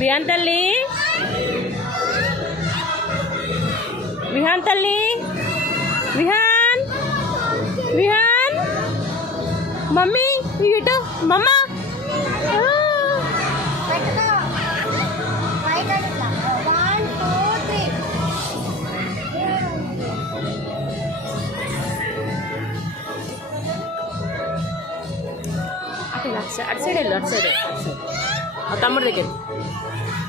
విహాన్ తల్లి, విహాన్ తల్లి, విహాన్, విహాన్, మమ్మీ ఇటు మమ్మ. అటు సైడ్ వెళ్ళు, అటు సైడ్ తమ్ముడి దగ్గర.